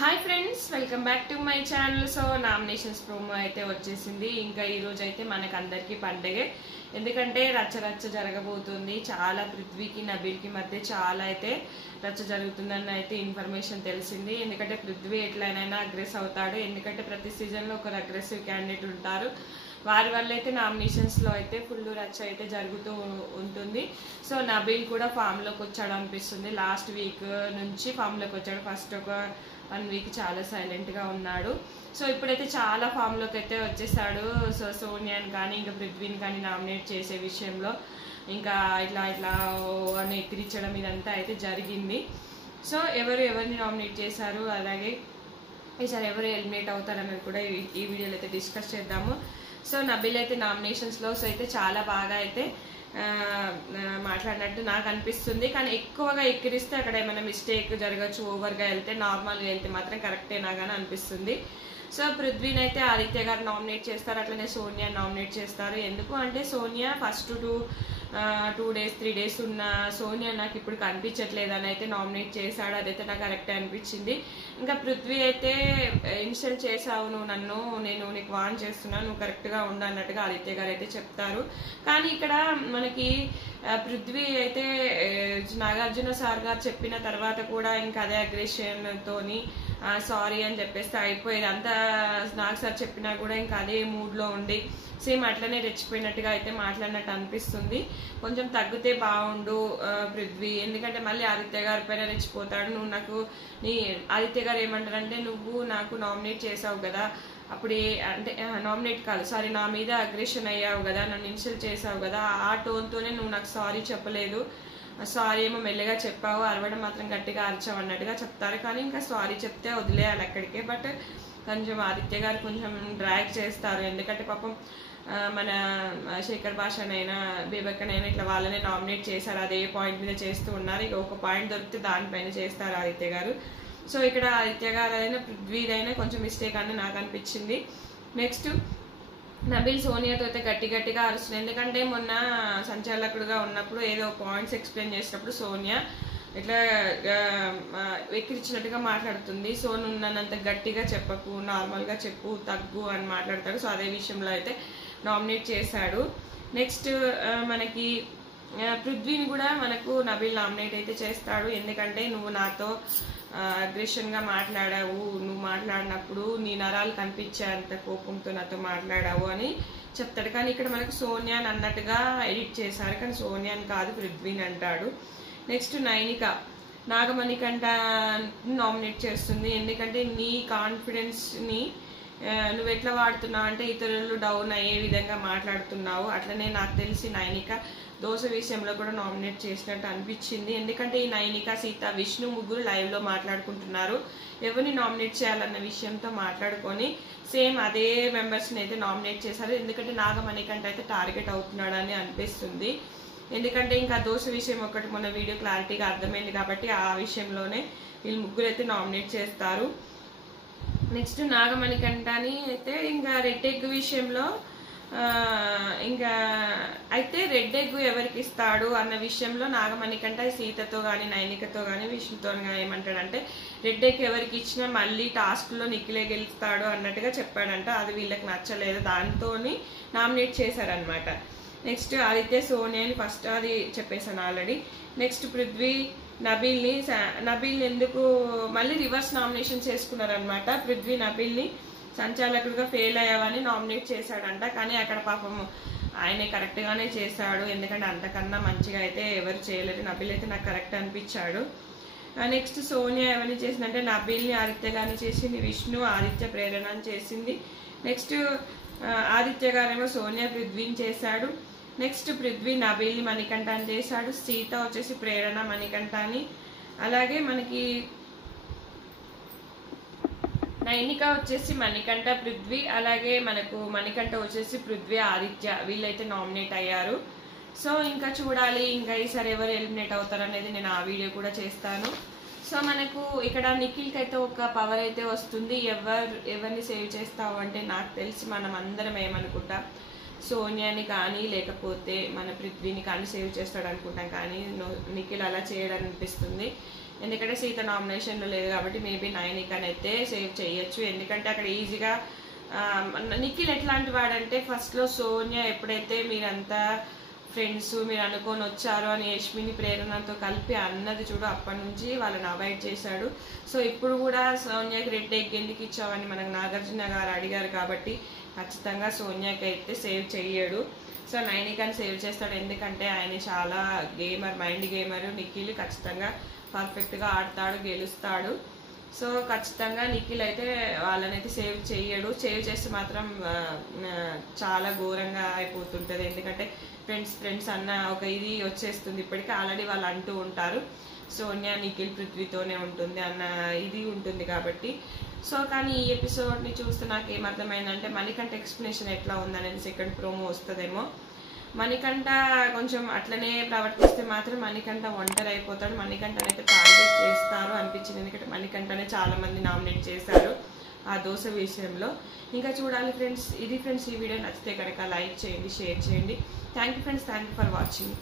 Hi friends, welcome back to my channel. So nominations promo అయితే వచ్చేసింది. ఇంకా ఈరోజు అయితే మనకు అందరికీ పండగే, ఎందుకంటే రచ్చ జరగబోతుంది. చాలా పృథ్వీకి నబీల్కి మధ్య చాలా అయితే రచ్చ జరుగుతుందని అయితే ఇన్ఫర్మేషన్ తెలిసింది. ఎందుకంటే పృథ్వీ ఎట్లయినా అగ్రెస్ అవుతాడు, ఎందుకంటే ప్రతి సీజన్లో ఒకరు అగ్రెసివ్ క్యాండిడేట్ ఉంటారు. వారి వల్ల అయితే నామినేషన్స్లో అయితే ఫుల్ రచ్చ అయితే జరుగుతూ ఉంటుంది. సో నబీల్ కూడా ఫామ్లోకి వచ్చాడు అనిపిస్తుంది. లాస్ట్ వీక్ నుంచి ఫామ్లోకి వచ్చాడు. ఫస్ట్ ఒక 1 వీక్ చాలా సైలెంట్గా ఉన్నాడు. సో ఇప్పుడైతే చాలా ఫామ్లోకి అయితే వచ్చేసాడు. సో సోనియాని కానీ ఇంకా పృథ్వీని కానీ నామినేట్ చేసే విషయంలో ఇంకా ఇట్లా అని ఎక్కిరించడం ఇదంతా అయితే జరిగింది. సో ఎవరిని నామినేట్ చేశారు, అలాగే ఈసారి ఎవరు ఎలిమినేట్ అవుతారన్నది కూడా ఈ వీడియోలో అయితే డిస్కస్ చేద్దాము. సో నబీల్ అయితే నామినేషన్స్లో సో అయితే చాలా బాగా అయితే మాట్లాడినట్టు నాకు అనిపిస్తుంది. కానీ ఎక్కువగా ఎక్కిరిస్తే అక్కడ ఏమైనా మిస్టేక్ జరగచ్చు. ఓవర్గా వెళ్తే, నార్మల్గా వెళ్తే మాత్రం కరెక్టేనా కానీ అనిపిస్తుంది. సో పృథ్వీని అయితే ఆదిత్య గారు నామినేట్ చేస్తారు, అట్లనే సోనియా నామినేట్ చేస్తారు. ఎందుకు అంటే సోనియా ఫస్ట్ 2 days 3 days ఉన్న సోనియా నాకు ఇప్పుడు కనిపించట్లేదు అని అయితే నామినేట్ చేశాడు. అదైతే నాకు కరెక్టే అనిపించింది. ఇంకా పృథ్వీ అయితే ఇన్సల్ట్ చేసావు నువ్వు నన్ను, నేను నీకు వార్న్ చేస్తున్నాను, నువ్వు కరెక్ట్గా ఉండు అన్నట్టుగా ఆదిత్య గారు అయితే చెప్తారు. కానీ ఇక్కడ మనకి పృథ్వీ అయితే నాగార్జున సార్ గారు చెప్పిన తర్వాత కూడా ఇంకా అదే అగ్రెషన్ తోని సారీ అని చెప్పేస్తే అయిపోయేది. అంతా నాగ్ సార్ చెప్పినా కూడా ఇంకా అదే మూడ్లో ఉండి సేమ్ అట్లనే రెచ్చిపోయినట్టుగా అయితే మాట్లాడినట్టు అనిపిస్తుంది. కొంచెం తగ్గితే బాగుండు పృథ్వీ, ఎందుకంటే మళ్ళీ ఆదిత్య గారి పైన రెచ్చిపోతాడు. నువ్వు నాకు ఆదిత్య గారు ఏమంటారంటే, నువ్వు నాకు నామినేట్ చేసావు కదా, అప్పుడే అంటే నామినేట్ కాదు సారీ, నా మీద అగ్రెషన్ అయ్యావు కదా, నన్ను ఇన్సల్ట్ చేసావు కదా, ఆ టోన్తోనే నువ్వు నాకు సారీ చెప్పలేదు. సారీ ఏమో మెల్లగా చెప్పావు, అరవడం మాత్రం గట్టిగా అరిచావు అన్నట్టుగా చెప్తారు. కానీ ఇంకా సారీ చెప్తే వదిలేయాలి అక్కడికే. బట్ కొంచెం ఆదిత్య గారు కొంచెం డ్రాగ్ చేస్తారు, ఎందుకంటే పాపం మన శేఖర్ భాషనైనా బేబక్కనైనా ఇట్లా వాళ్ళనే నామినేట్ చేశారు, అదే పాయింట్ మీద చేస్తూ ఉన్నారు. ఇక ఒక పాయింట్ దొరికితే దానిపైన చేస్తారు ఆదిత్య గారు. సో ఇక్కడ ఆదిత్య గారు అయినా పృథ్వీదైనా కొంచెం మిస్టేక్ అని నాకు అనిపించింది. నెక్స్ట్ నబీల్ సోనియాతో అయితే గట్టిగా అరుస్తుంది. ఎందుకంటే మొన్న సంచాలకుడుగా ఉన్నప్పుడు ఏదో పాయింట్స్ ఎక్స్ప్లెయిన్ చేసినప్పుడు సోనియా ఇట్లా వెక్కిరించినట్టుగా మాట్లాడుతుంది. సో నువ్వు నన్నంత గట్టిగా చెప్పకు, నార్మల్గా చెప్పు, తగ్గు అని మాట్లాడతాడు. సో అదే విషయంలో అయితే నామినేట్ చేశాడు. నెక్స్ట్ మనకి పృథ్వీని కూడా మనకు నబీల్ నామినేట్ అయితే చేస్తాడు. ఎందుకంటే నువ్వు నాతో అగ్రెషన్గా మాట్లాడావు, నువ్వు మాట్లాడినప్పుడు నీ నరాలు కనిపించేంత కోపంతో నాతో మాట్లాడావు అని చెప్తాడు. కానీ ఇక్కడ మనకు సోనియాని అన్నట్టుగా ఎడిట్ చేశారు, కానీ సోనియాని కాదు పృథ్వీని అంటాడు. నెక్స్ట్ నైనిక నాగమణికంట నామినేట్ చేస్తుంది. ఎందుకంటే నీ కాన్ఫిడెన్స్ని నువ్వు ఎట్లా వాడుతున్నావు అంటే ఇతరులు డౌన్ అయ్యే విధంగా మాట్లాడుతున్నావు. అట్లనే నాకు తెలిసి నైనిక దోశ విషయంలో కూడా నామినేట్ చేసినట్టు అనిపించింది. ఎందుకంటే ఈ నైనిక, సీత, విష్ణు ముగ్గురు లైవ్లో మాట్లాడుకుంటున్నారు. ఎవరిని నామినేట్ చేయాలన్న విషయంతో మాట్లాడుకొని సేమ్ అదే మెంబర్స్ని అయితే నామినేట్ చేశారు. ఎందుకంటే నాగమణికంట అయితే టార్గెట్ అవుతున్నాడని అనిపిస్తుంది. ఎందుకంటే ఇంకా దోశ విషయం ఒకటి మొన్న వీడియో క్లారిటీగా అర్థమైంది కాబట్టి ఆ విషయంలోనే వీళ్ళు ముగ్గురు అయితే నామినేట్ చేస్తారు. నెక్స్ట్ నాగమణికంటని అయితే ఇంకా రెడ్ ఎగ్ విషయంలో ఇంకా అయితే రెడ్ ఎగ్ ఎవరికి ఇస్తాడు అన్న విషయంలో నాగమణికంట సీతతో కానీ నైనికతో కానీ విష్ణుతో కానీ ఏమంటాడంటే, రెడ్ ఎగ్ ఎవరికి ఇచ్చినా మళ్ళీ టాస్క్లో నిఖిలే గెలుస్తాడు అన్నట్టుగా చెప్పాడంట. అది వీళ్ళకి నచ్చలేదు, దాంతో నామినేట్ చేశారనమాట. నెక్స్ట్ ఆదిత్య సోనియాని ఫస్ట్ అది చెప్పేశాను ఆల్రెడీ. నెక్స్ట్ పృథ్వీ నబీల్ని ఎందుకు మళ్ళీ రివర్స్ నామినేషన్ చేసుకున్నారనమాట. పృథ్వీ నబీల్ని సంచాలకుడిగా ఫెయిల్ అయ్యావని నామినేట్ చేశాడంట. కానీ అక్కడ పాపం ఆయనే కరెక్ట్గానే చేశాడు, ఎందుకంటే అంతకన్నా మంచిగా అయితే ఎవరు చేయలేదు. నబీల్ అయితే నాకు కరెక్ట్ అనిపించాడు. నెక్స్ట్ సోనియా ఎవరిని చేసిందంటే నబీల్ని ఆదిత్య గారిని చేసింది, విష్ణు ఆదిత్య ప్రేరణని చేసింది. నెక్స్ట్ ఆదిత్య గారేమో సోనియా పృథ్వీని చేశాడు. నెక్స్ట్ పృథ్వీ నబీల్ని మణికంఠని చేశాడు. సీత వచ్చేసి ప్రేరణ మణికంఠని, అలాగే మనకి నైనిక వచ్చేసి మణికంఠ పృథ్వీ, అలాగే మనకు మణికంఠ వచ్చేసి పృథ్వీ ఆదిత్య, వీళ్ళైతే నామినేట్ అయ్యారు. సో ఇంకా చూడాలి ఇంకా ఈసారి ఎవరు ఎలిమినేట్ అవుతారు అనేది నేను ఆ వీడియో కూడా చేస్తాను. సో మనకు ఇక్కడ నిఖిల్కి అయితే ఒక పవర్ అయితే వస్తుంది. ఎవరిని సేవ్ చేస్తావు అంటే నాకు తెలిసి మనం అందరం ఏమనుకుంటాం, సోనియాని కానీ లేకపోతే మన పృథ్వీని కానీ సేవ్ చేస్తాడు అనుకుంటాం. కానీ నిఖిల్ అలా చేయడం అనిపిస్తుంది. ఎందుకంటే సీత నామినేషన్లో లేదు కాబట్టి మేబీ నైనికాని అయితే సేవ్ చేయొచ్చు. ఎందుకంటే అక్కడ ఈజీగా నిఖిల్ ఎట్లాంటి వాడంటే ఫస్ట్లో సోనియా ఎప్పుడైతే మీరంతా ఫ్రెండ్స్ మీరు అనుకొని వచ్చారు అని యష్మిని ప్రేరణతో కలిపి అన్నది చూడు, అప్పటి నుంచి వాళ్ళని అవాయిడ్ చేశాడు. సో ఇప్పుడు కూడా సోనియాకి రెడ్ ఎగ్ ఎందుకు ఇచ్చావని మనకు నాగార్జున గారు అడిగారు కాబట్టి ఖచ్చితంగా సోనియాకి అయితే సేవ్ చెయ్యడు. సో నైనికాని సేవ్ చేస్తాడు, ఎందుకంటే ఆయన చాలా మైండ్ గేమర్. నిఖిల్ ఖచ్చితంగా పర్ఫెక్ట్గా ఆడతాడు, గెలుస్తాడు. సో ఖచ్చితంగా నిఖిల్ అయితే వాళ్ళనైతే సేవ్ చేయడు. సేవ్ చేస్తే మాత్రం చాలా ఘోరంగా అయిపోతుంటుంది. ఎందుకంటే ఫ్రెండ్స్ అన్న ఒక ఇది వచ్చేస్తుంది. ఇప్పటికీ ఆల్రెడీ వాళ్ళు అంటూ ఉంటారు సోనియా నిఖిల్ పృథ్వీతోనే ఉంటుంది అన్న ఇది ఉంటుంది కాబట్టి. సో కానీ ఈ ఎపిసోడ్ని చూస్తే నాకు ఏమర్థమైందంటే మణికంఠ ఎక్స్ప్లెనేషన్ ఎట్లా ఉందనేది సెకండ్ ప్రోమో వస్తుందేమో. మణికంఠ కొంచెం అట్లనే ప్రవర్తిస్తే మాత్రం మణికంఠ ఒంటరి అయిపోతాడు. మణికంఠనైతే టార్గెట్ చేస్తారు అనిపించింది, ఎందుకంటే మణికంఠనే చాలా మంది నామినేట్ చేశారు ఆ దోశ విషయంలో. ఇంకా చూడాలి ఫ్రెండ్స్. ఇది ఫ్రెండ్స్ ఈ వీడియో నచ్చితే కనుక లైక్ చేయండి, షేర్ చేయండి. Thank you friends, thank you for watching.